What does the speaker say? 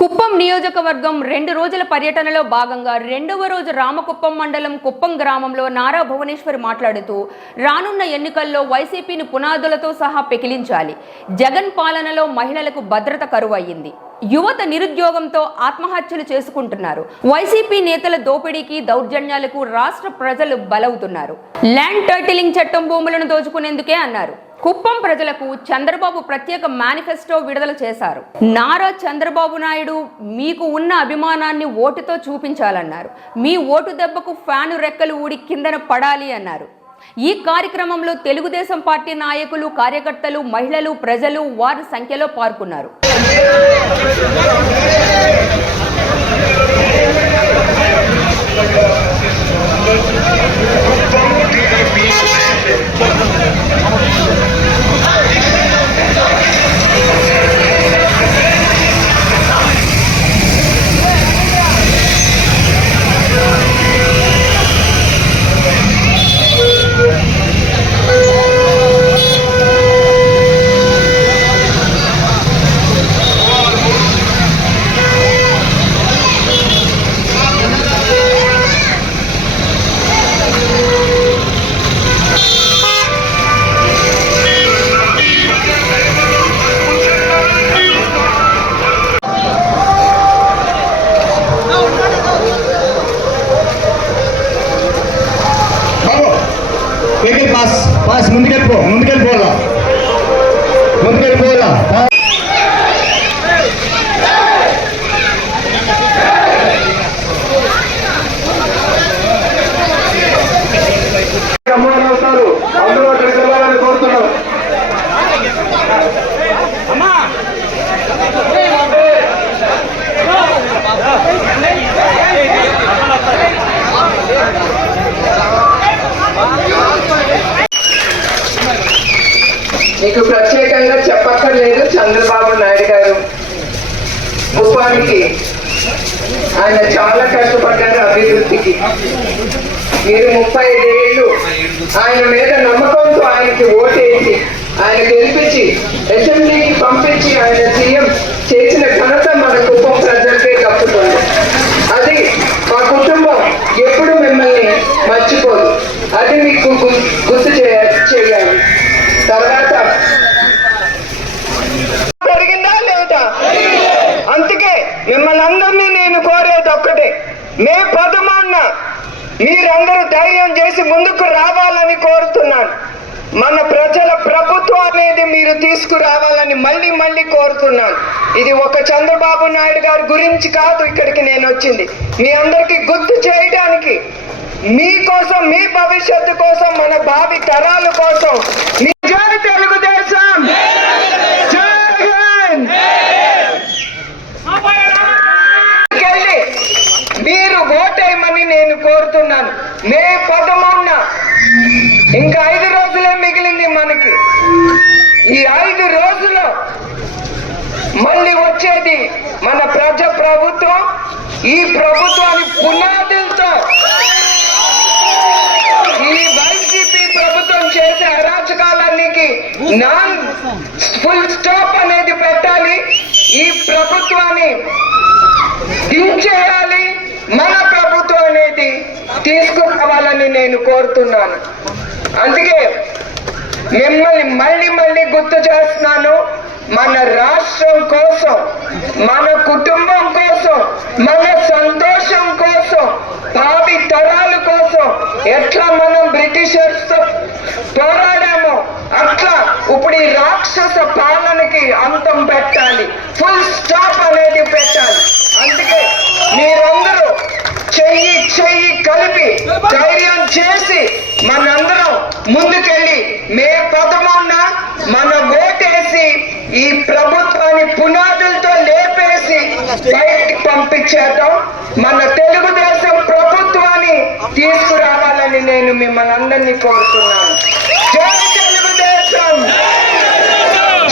కుప్పం నియోజకవర్గం 2 రోజుల పర్యటనలో భాగంగా రెండవ రోజు రామకుప్పం మండలం కుప్పం గ్రామంలో నారా భువనేశ్వర్ మాట్లాడుతూ రానున్న ఎన్నికల్లో వైసీపీని పునాదులతో సహా పెకిలించాలి. జగన్ పాలనలో మహిళలకు భద్రత కరువయ్యింది. యువత నిరుద్యోగంతో ఆత్మహత్యలు చేసుకుంటున్నారు. వైసీపీ నేతల దోపిడీకి దౌర్జన్యాలకు రాష్ట్ర ప్రజలు బలవుతున్నారు. ల్యాండ్ టైటిలింగ్ చట్టం భూములను దోచుకునేందుకే అన్నారు. కుప్పం ప్రజలకు చంద్రబాబు ప్రత్యేక మేనిఫెస్టో విడుదల చేశారు. నారా చంద్రబాబు నాయుడు మీకు ఉన్న అభిమానాన్ని ఓటుతో చూపించాలన్నారు. మీ ఓటు దెబ్బకు ఫ్యాను రెక్కలు ఊడి కిందన పడాలి అన్నారు. ఈ కార్యక్రమంలో తెలుగుదేశం పార్టీ నాయకులు, కార్యకర్తలు, మహిళలు, ప్రజలు వారి సంఖ్యలో పాల్గొన్నారు. పాస్ ముందుకెళ్ళిపోవాలా అందరూ అక్కడికి వెళ్ళాలని కోరుతున్నాం. మీకు ప్రత్యేకంగా చెప్పక్కర్లేదు, చంద్రబాబు నాయుడు గారు కుప్పానికి ఆయన చాలా కష్టపడ్డారు అభివృద్ధికి. మీరు 35 ఏళ్ళు ఆయన మీద నమ్మకంతో ఆయనకి ఓటేసి ఆయన గెలిపించి అసెంబ్లీకి పంపించి ఆయన సీఎం చేసిన ఘనత మన కుప్పం ప్రజలకే దక్కుతుంది. అది మా కుటుంబం ఎప్పుడు మిమ్మల్ని మర్చిపోదు. అది మీకు గుర్తు చేయాలి. తర్వాత జరిగిందా లేదా? అందుకే మిమ్మల్ని అందరినీ నేను కోరేది ఒక్కటే, మే 10న మీరందరూ ధైర్యం చేసి ముందుకు రావాలని కోరుతున్నాను. మన ప్రజల ప్రభుత్వం అనేది మీరు తీసుకురావాలని మళ్ళీ కోరుతున్నాను. ఇది ఒక చంద్రబాబు నాయుడు గారి గురించి కాదు. ఇక్కడికి నేను వచ్చింది మీ అందరికీ గుర్తు చేయడానికి, మీకోసం, మీ భవిష్యత్తు కోసం, మన భావి తరాల కోసం. జై తెలుగుదేశం, మీరు ఓటేయమని నేను కోరుతున్నాను. మే 10న ఇంకా 5 రోజులే మిగిలింది మనకి. ఈ 5 రోజుల్లో మళ్ళీ వచ్చేది మన ప్రభుత్వం. ఈ ప్రభుత్వాన్ని పునాదులతో ఈ వైసీపీ ప్రభుత్వం చేసే అరాచకాలన్నికి ఫుల్ స్టాప్ అనేది పెట్టాలి. ఈ ప్రభుత్వాన్ని దించేయాలి. మన ప్రభుత్వం అనేది తీసుకురావాలని నేను కోరుతున్నాను. అందుకే మిమ్మల్ని మళ్ళీ గుర్తు చేస్తున్నాను. మన రాష్ట్రం కోసం, మన కుటుంబం కోసం, మన సంతోషం కోసం, భావి తరాల కోసం ఎట్లా మనం బ్రిటిషర్స్ తో పోరాడామో అట్లా ఇప్పుడు ఈ రాక్షస పాలనకి అంతం పెట్టాలి. ఫుల్ స్టాప్ అనేది పెట్టాలి. అందుకే మీరందరూ చెయ్యి కలిపి ధైర్యం చేసి మనందరం ముందుకెళ్ళి మే 10న మన ఓటేసి ఈ ప్రభుత్వాన్ని పునాదులతో లేపేసి బయటికి పంపించేద్దాం. మన తెలుగుదేశం ప్రభుత్వాన్ని తీసుకురావాలని నేను మిమ్మల్ని అందరినీ కోరుతున్నాను.